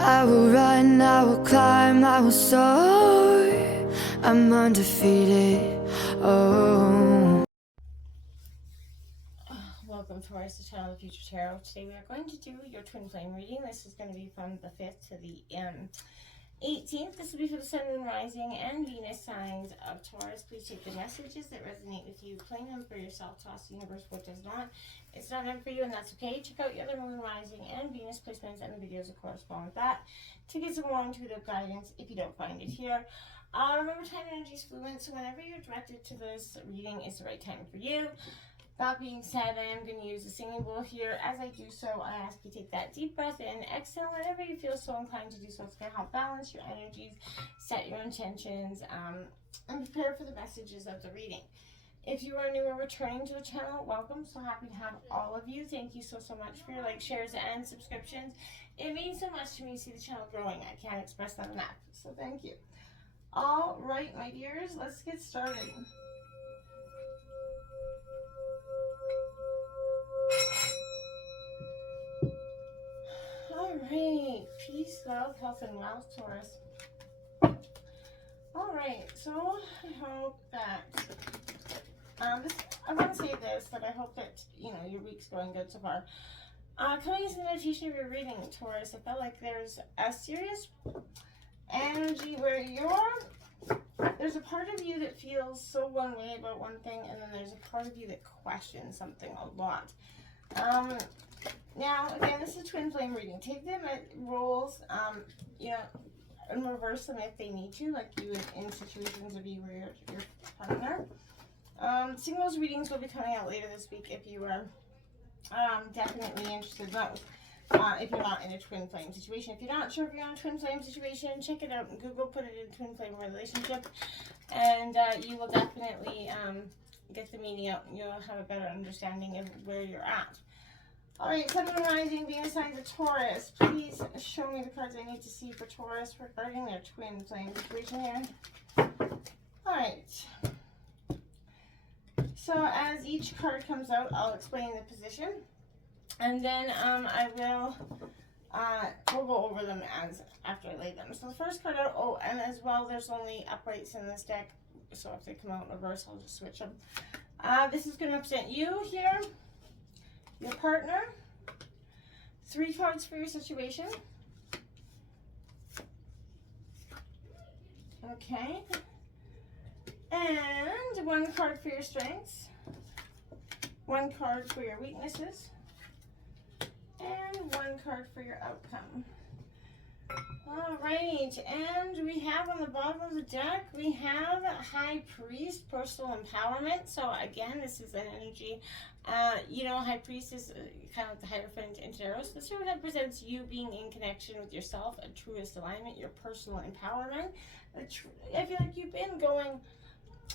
I will run, I will climb, I will soar. I'm undefeated. Oh. Welcome, Taurus, to Channel of the Future Tarot. Today we are going to do your twin flame reading. This is going to be from the 5th to the 18th. This will be for the Sun, Moon, Rising, and Venus signs of Taurus. Please take the messages that resonate with you, claim them for yourself, toss the universe what does not. It's not meant for you, and that's okay. Check out your other Moon, Rising, and Venus placements and the videos that correspond with that to get some more intuitive guidance if you don't find it here. Remember, time energy is fluid, so whenever you're directed to this reading, it's the right time for you. That being said, I am going to use a singing bowl here. As I do so, I ask you to take that deep breath in, exhale whenever you feel so inclined to do so. It's going to help balance your energies, set your intentions, and prepare for the messages of the reading. If you are new or returning to the channel, welcome. So happy to have all of you. Thank you so much for your likes, shares, and subscriptions. It means so much to me to see the channel growing. I can't express that enough. So thank you. All right, my dears, let's get started. Alright, peace, love, health, and wealth, Taurus. Alright, so I hope that, I want to say this, that I hope that, your week's going good so far. Coming into the meditation of your reading, Taurus, I felt like there's a serious energy where there's a part of you that feels so one way about one thing, and then there's a part of you that questions something a lot. Now, again, this is a twin flame reading. Take them at roles, and reverse them if they need to, like you would in situations of you or your partner. Singles readings will be coming out later this week if you are definitely interested in those. If you're not in a twin flame situation. If you're not sure if you're in a twin flame situation, check it out in Google, put it in twin flame relationship, and you will definitely get the meaning out, and you'll have a better understanding of where you're at. Alright, Sun, Moon, Rising, Venus signs of Taurus. Please show me the cards I need to see for Taurus regarding their twin flame situation here. Alright. So as each card comes out, I'll explain the position. And then we'll go over them after I lay them. So the first card out, and as well, there's only uprights in this deck. So if they come out in reverse, I'll just switch them. This is going to represent you here. Your partner, 3 cards for your situation. Okay. And 1 card for your strengths. 1 card for your weaknesses. And 1 card for your outcome. Alright, and we have on the bottom of the deck, we have High Priest, personal empowerment. So again, this is an energy, High Priest is kind of like the Hierophant in Tarot. So this represents you being in connection with yourself, a truest alignment, your personal empowerment. I feel like you've been going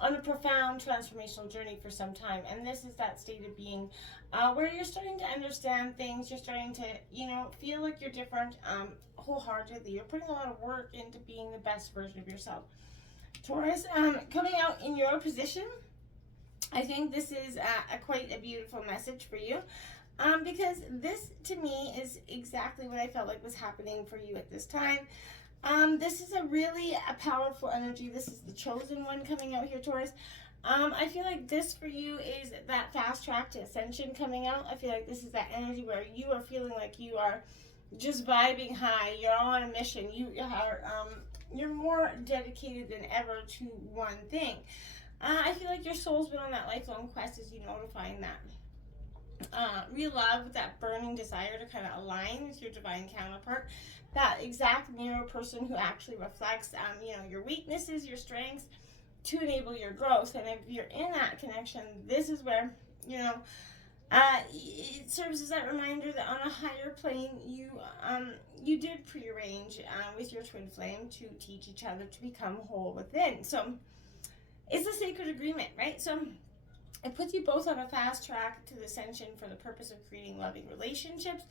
on a profound transformational journey for some time, and this is that state of being where you're starting to understand things, you're starting to feel like you're different wholeheartedly. You're putting a lot of work into being the best version of yourself. Taurus, coming out in your position, I think this is quite a beautiful message for you, because this to me is exactly what I felt like was happening for you at this time. This is a powerful energy. This is the chosen one coming out here, Taurus. I feel like this for you is that fast track to ascension coming out. I feel like this is that energy where you are feeling like you are just vibing high. You're on a mission. You're more dedicated than ever to one thing. I feel like your soul's been on that lifelong quest as you notifying that real love, that burning desire to kind of align with your divine counterpart. That exact mirror person who actually reflects, your weaknesses, your strengths, to enable your growth. And if you're in that connection, this is where, it serves as that reminder that on a higher plane, you did prearrange with your twin flame to teach each other to become whole within. So it's a sacred agreement, right? So it puts you both on a fast track to the ascension for the purpose of creating loving relationships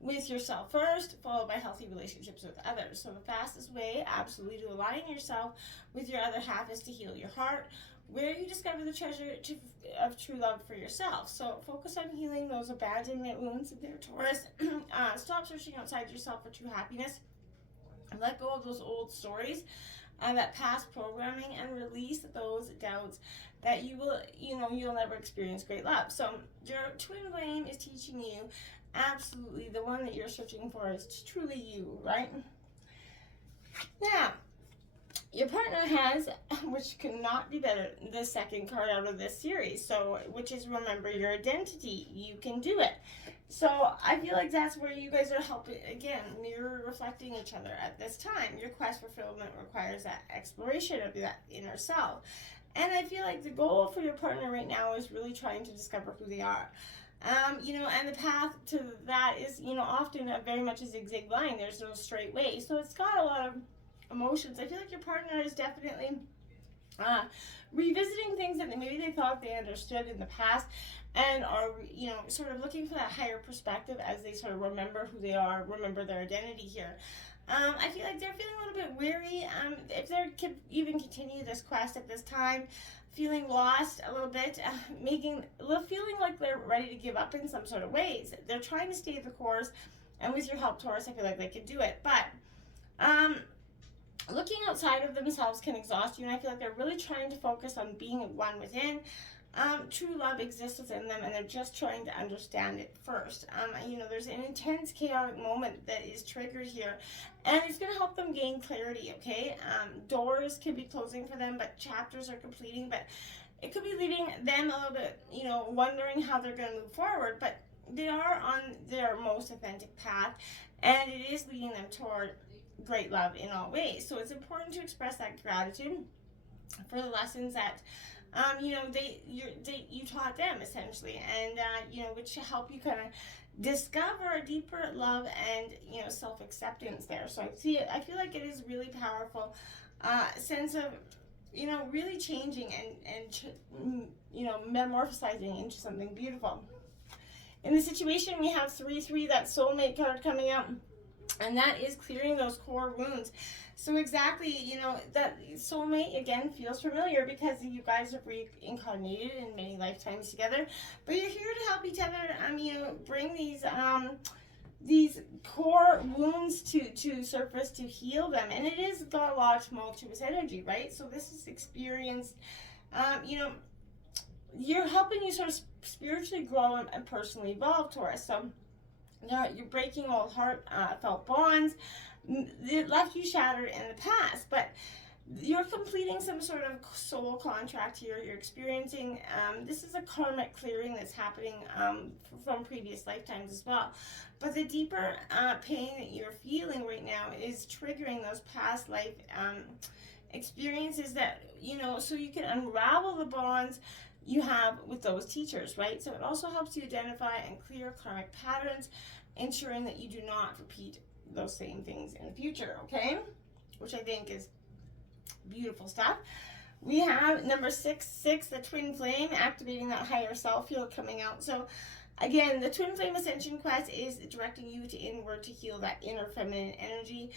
with yourself first, followed by healthy relationships with others. So the fastest way, absolutely, to align yourself with your other half is to heal your heart, where you discover the treasure of true love for yourself. So focus on healing those abandonment wounds there, Taurus. Stop searching outside yourself for true happiness. Let go of those old stories and that past programming, and release those doubts that you'll never experience great love. So your twin flame is teaching you absolutely the one that you're searching for is truly you, right? Now, your partner has, which could not be better, the second card out of this series, so which is remember your identity. You can do it. So I feel like that's where you guys are helping, again, mirror reflecting each other at this time. Your quest for fulfillment requires that exploration of that inner self. And I feel like the goal for your partner right now is really trying to discover who they are. And the path to that is, often very much a zigzag line. There's no straight way. So it's got a lot of emotions. I feel like your partner is definitely revisiting things that maybe they thought they understood in the past, and are sort of looking for that higher perspective as they sort of remember who they are, remember their identity here. I feel like they're feeling a little bit weary if they could even continue this quest at this time, feeling lost a little bit, feeling like they're ready to give up in some sort of ways. They're trying to stay the course, and with your help, Taurus, I feel like they can do it. But looking outside of themselves can exhaust you, and I feel like they're really trying to focus on being one within. True love exists within them, and they're just trying to understand it first. There's an intense, chaotic moment that is triggered here, and it's going to help them gain clarity, okay? Doors could be closing for them, but chapters are completing, but it could be leaving them a little bit, wondering how they're going to move forward, but they are on their most authentic path, and it is leading them toward great love in all ways. So it's important to express that gratitude for the lessons that you taught them, essentially, and which help you kind of discover a deeper love and self-acceptance there. So I feel like it is really powerful sense of really changing and metamorphosizing into something beautiful. In the situation, we have 3-3, that soulmate card coming out, and that is clearing those core wounds. So exactly, that soulmate, again, feels familiar because you guys have reincarnated in many lifetimes together. But you're here to help each other, bring these core wounds to surface, to heal them. And it is got a lot of tumultuous energy, right? So this is experienced, you're helping you sort of spiritually grow and personally evolve, Taurus. So you're breaking old heartfelt bonds that left you shattered in the past, but you're completing some sort of soul contract here. You're experiencing, this is a karmic clearing that's happening from previous lifetimes as well. But the deeper pain that you're feeling right now is triggering those past life experiences that, so you can unravel the bonds you have with those teachers, right? So it also helps you identify and clear karmic patterns, ensuring that you do not repeat those same things in the future, okay? Which I think is beautiful stuff. We have number 6, the twin flame, activating that higher self here coming out. So again, the twin flame ascension quest is directing you to inward to heal that inner feminine energy,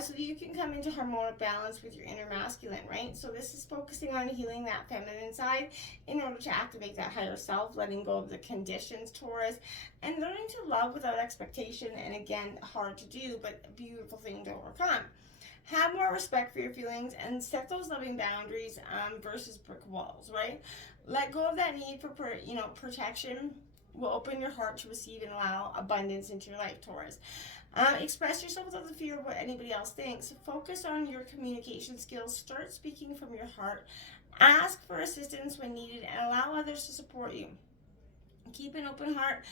so that you can come into harmonic balance with your inner masculine, right? So this is focusing on healing that feminine side in order to activate that higher self, letting go of the conditions, Taurus, and learning to love without expectation. And again, hard to do, but a beautiful thing to overcome. Have more respect for your feelings and set those loving boundaries versus brick walls, right? Let go of that need for protection will open your heart to receive and allow abundance into your life, Taurus. Express yourself without the fear of what anybody else thinks. Focus on your communication skills. Start speaking from your heart. Ask for assistance when needed and allow others to support you. Keep an open heart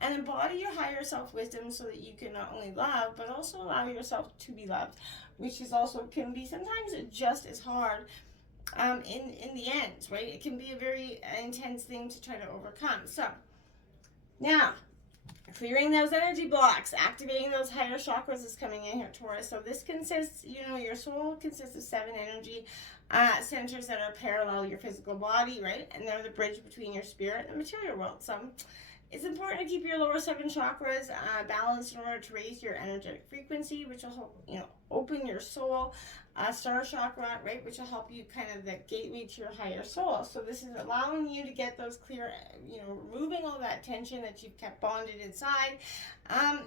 and embody your higher self-wisdom so that you can not only love, but also allow yourself to be loved, which is also can be sometimes just as hard in the end, right? It can be a very intense thing to try to overcome. So now, clearing those energy blocks, activating those higher chakras is coming in here, Taurus. So this consists, your soul consists of 7 energy centers that are parallel your physical body, right? And they're the bridge between your spirit and the material world. So It's important to keep your lower 7 chakras balanced in order to raise your energetic frequency, which will help, open your soul. Star chakra, right, which will help you kind of the gateway to your higher soul. So this is allowing you to get those clear, removing all that tension that you've kept bonded inside.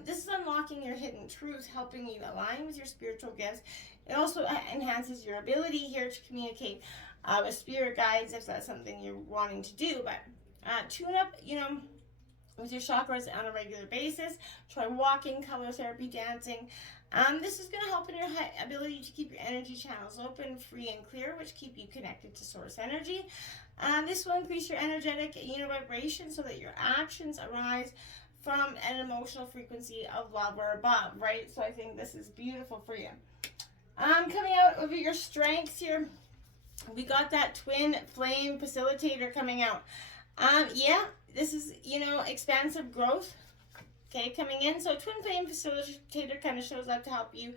This is unlocking your hidden truth, helping you align with your spiritual gifts. It also enhances your ability here to communicate with spirit guides if that's something you're wanting to do. But tune up, with your chakras on a regular basis. Try walking, color therapy, dancing. This is going to help in your ability to keep your energy channels open, free, and clear, which keep you connected to source energy. This will increase your energetic vibration so that your actions arise from an emotional frequency of love or above, right? So I think this is beautiful for you. Coming out over your strengths here, we got that twin flame facilitator coming out. This is, expansive growth, okay, coming in. So twin flame facilitator kind of shows up to help you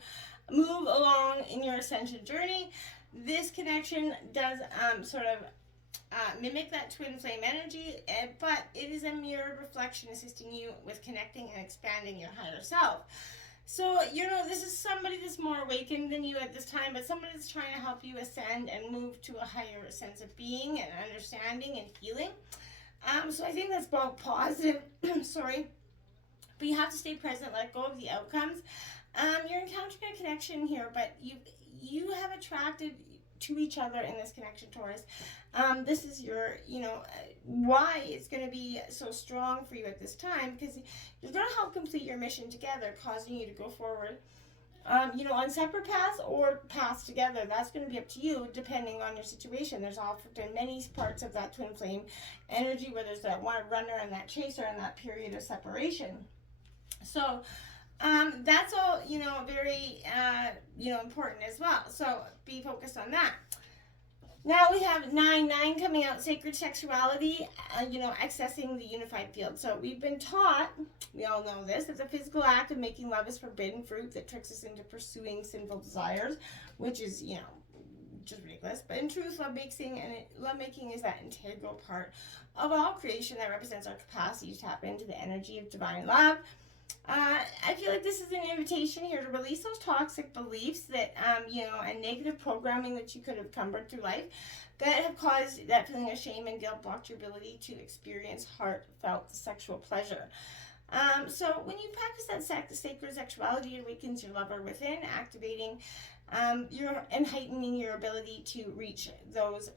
move along in your ascension journey. This connection does mimic that twin flame energy, but it is a mirrored reflection assisting you with connecting and expanding your higher self. So, this is somebody that's more awakened than you at this time, but somebody that's trying to help you ascend and move to a higher sense of being and understanding and healing. So I think that's both positive, sorry, but you have to stay present, let go of the outcomes. You're encountering a connection here, but you have attracted to each other in this connection, Taurus. This is your, why it's going to be so strong for you at this time, because you're going to help complete your mission together, causing you to go forward, on separate paths or paths together. That's going to be up to you, depending on your situation. There's often many parts of that twin flame energy where there's that one runner and that chaser and that period of separation. So, that's all, very, important as well. So be focused on that. Now we have 9-9 coming out, sacred sexuality, accessing the unified field. So we've been taught, we all know this, that the physical act of making love is forbidden fruit that tricks us into pursuing sinful desires, which is, just ridiculous. But in truth, lovemaking is that integral part of all creation that represents our capacity to tap into the energy of divine love. I feel like this is an invitation here to release those toxic beliefs that, and negative programming that you could have cumbered through life that have caused that feeling of shame and guilt, blocked your ability to experience heartfelt sexual pleasure. So when you practice that sacred sexuality, it awakens your lover within, activating and heightening your ability to reach those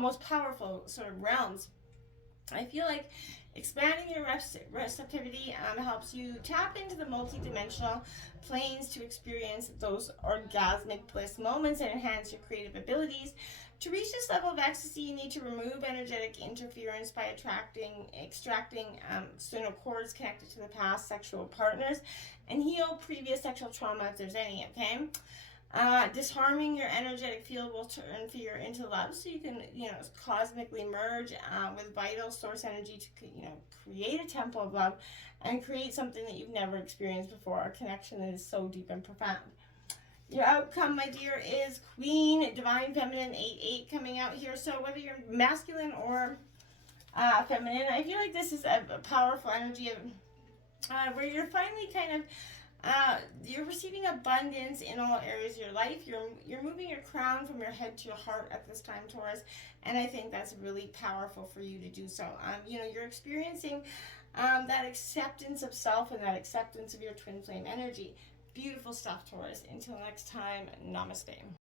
most powerful sort of realms. I feel like expanding your receptivity helps you tap into the multidimensional planes to experience those orgasmic bliss moments and enhance your creative abilities. To reach this level of ecstasy, you need to remove energetic interference by extracting cords connected to the past sexual partners and heal previous sexual trauma if there's any, okay? Disharming your energetic field will turn fear into love, so you can, cosmically merge with vital source energy to, create a temple of love and create something that you've never experienced before, a connection that is so deep and profound. Your outcome, my dear, is Queen, Divine Feminine 8-8 coming out here. So whether you're masculine or feminine, I feel like this is a powerful energy of where you're finally kind of you're receiving abundance in all areas of your life. You're moving your crown from your head to your heart at this time, Taurus, and I think that's really powerful for you to do so. You're experiencing that acceptance of self and that acceptance of your twin flame energy. Beautiful stuff, Taurus. Until next time, namaste.